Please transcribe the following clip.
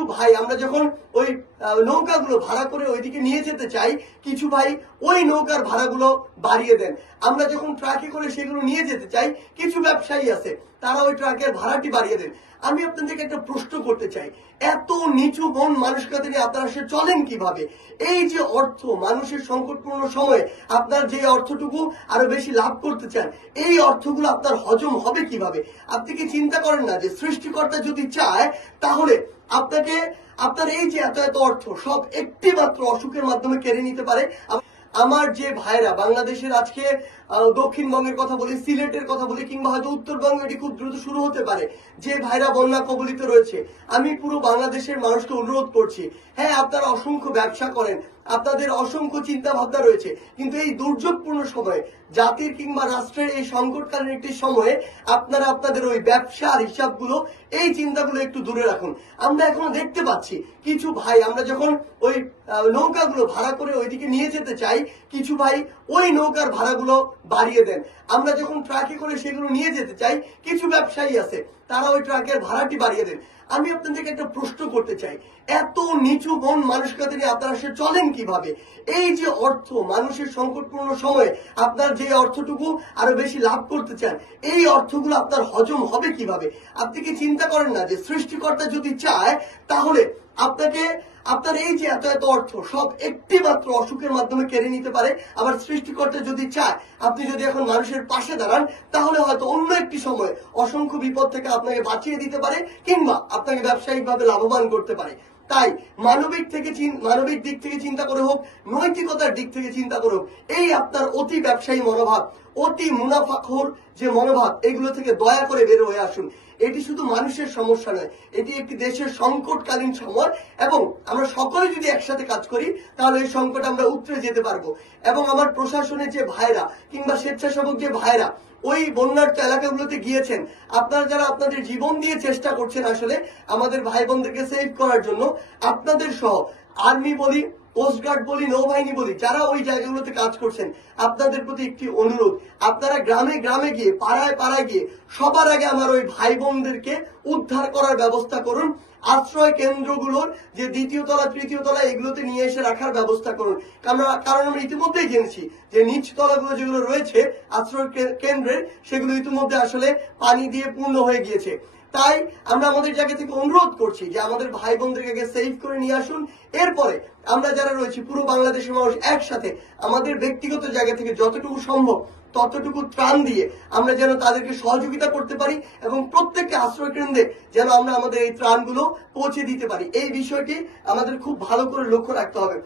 কিছু ভাই আমরা যখন ওই নৌকাগুলো ভাড়া করে ওইদিকে নিয়ে যেতে চাই, কিছু ভাই ওই নৌকার ভাড়াগুলো বাড়িয়ে দেন। আমরা যখন ট্রাকে করে সেগুলো নিয়ে যেতে চাই, কিছু ব্যবসায়ী আছে তারা ওই ট্রাকের ভাড়াটি বাড়িয়ে দেন। আমি আপনাদেরকে একটা প্রশ্ন করতে চাই, এত নিচু মন মানসিকতা নিয়ে আপনারা সে চলেন কিভাবে? এই যে অর্থ মানুষের সংকটপূর্ণ সময়ে আপনার যে অর্থটুকু আরো বেশি লাভ করতে চান, এই অর্থগুলো আপনার হজম হবে কিভাবে? আপনি কি চিন্তা করেন না যে সৃষ্টিকর্তা যদি চায় তাহলে আপনাকে আপনার এই যে এত এত অর্থ সব একটি মাত্র অসুখের মাধ্যমে কেড়ে নিতে পারে? আমার যে ভাইরা বাংলাদেশের আজকে দক্ষিণবঙ্গের কথা বলি, সিলেটের কথা বলি, কিংবা হয়তো উত্তরবঙ্গে এটি খুব দ্রুত শুরু হতে পারে, যে ভাইরা বন্যা কবলিত রয়েছে, আমি পুরো বাংলাদেশের মানুষকে অনুরোধ করছি, হ্যাঁ আপনারা অসংখ্য ব্যবসা করেন, আপনাদের অসংখ্য চিন্তা ভাবনা রয়েছে, কিন্তু এই দুর্যোগপূর্ণ সময়ে জাতির কিংবা রাষ্ট্রের এই সংকটকালীন একটি সময়ে আপনারা আপনাদের ওই ব্যবসার হিসাবগুলো, এই চিন্তাগুলো একটু দূরে রাখুন। আমরা এখনো দেখতে পাচ্ছি কিছু ভাই আমরা যখন ওই নৌকাগুলো ভাড়া করে ওইদিকে নিয়ে যেতে চাই, কিছু ভাই ওই নৌকার ভাড়াগুলো বাড়িয়ে দেন। আমরা যখন ট্রাকে করে সেগুলো নিয়ে যেতে চাই, কিছু ব্যবসায়ী আছে তারা ওই ট্রাকের ভাড়াটি বাড়িয়ে দেন। আমি আপনাদেরকে একটা প্রশ্ন করতে চাই, এত নিচু মন মানসিকতা নিয়ে আপনারা সে চলেন কিভাবে? এই যে অর্থ মানুষের সংকটপূর্ণ সময়ে আপনার যে অর্থটুকু আরো বেশি লাভ করতে চান, এই অর্থগুলো আপনার হজম হবে কিভাবে? আপনি কি চিন্তা করেন না যে সৃষ্টিকর্তা যদি চায় তাহলে আপনাকে আপনার এই যে এত এত অর্থ সব একটি মাত্র অসুখের মাধ্যমে কেড়ে নিতে পারে? আবার সৃষ্টিকর্তা যদি চায়, আপনি যদি এখন মানুষের পাশে দাঁড়ান, তাহলে হয়তো অন্য একটি সময় অসংখ্য বিপদ থেকে আপনাকে বাঁচিয়ে দিতে পারে, কিংবা আপনাকে ব্যবসায়িকভাবে লাভবান করতে পারে। তাই মানবিক দিক থেকে চিন্তা করে হোক, নৈতিকতার দিক থেকে চিন্তা করে হোক, এই আপনার অতি ব্যবসায়ী মনোভাব, অতি মুনাফাখোর যে মনোভাব, এগুলো থেকে দয়া করে বের হয়ে আসুন। এটি শুধু মানুষের সমস্যা নয়, এটি একটি দেশের সংকটকালীন সময়, এবং আমরা সকলে যদি একসাথে কাজ করি তাহলে এই সংকট আমরা উতরে যেতে পারবো। এবং আমার প্রশাসনের যে ভাইরা কিংবা স্বেচ্ছাসেবক যে ভাইরা ওই বন্যার্ত এলাকাগুলোতে গিয়েছেন, আপনারা যারা আপনাদের জীবন দিয়ে চেষ্টা করছেন আসলে আমাদের ভাই বোনদেরকে সেভ করার জন্য, আপনাদের সহ আর্মি বলি, কোস্টগার্ড বলি, নৌবাহিনী বলি, যারা ওই জায়গাগুলোতে কাজ করছেন, আপনাদের প্রতি একটি অনুরোধ, আপনারা গ্রামে গ্রামে গিয়ে, পাড়ায় পাড়ায় গিয়ে সবার আগে আমার ওই ভাই বোনদেরকে উদ্ধার করার ব্যবস্থা করুন। আশ্রয় কেন্দ্রগুলোর যে দ্বিতীয় তলা, তৃতীয় তলা, এগুলোতে নিয়ে এসে রাখার ব্যবস্থা করুন। কারণ আমরা ইতিমধ্যেই জেনেছি যে নিচ তলাগুলো যেগুলো রয়েছে আশ্রয় কেন্দ্রের, সেগুলো ইতিমধ্যে আসলে পানি দিয়ে পূর্ণ হয়ে গিয়েছে। তাই আমরা আমাদের জায়গা থেকে অনুরোধ করছি যে আমাদের ভাই বোনদেরকে সেভ করে নিয়ে আসুন। এরপরে আমরা যারা রয়েছি পুরো বাংলাদেশের মানুষ একসাথে আমাদের ব্যক্তিগত জায়গা থেকে যতটুকু সম্ভব ততটুকু ত্রাণ দিয়ে আমরা যেন তাদেরকে সহযোগিতা করতে পারি, এবং প্রত্যেককে আশ্রয় কেন্দ্রে যেন আমরা আমাদের এই ত্রাণগুলো পৌঁছে দিতে পারি। এই বিষয়টি আমাদের খুব ভালো করে লক্ষ্য রাখতে হবে।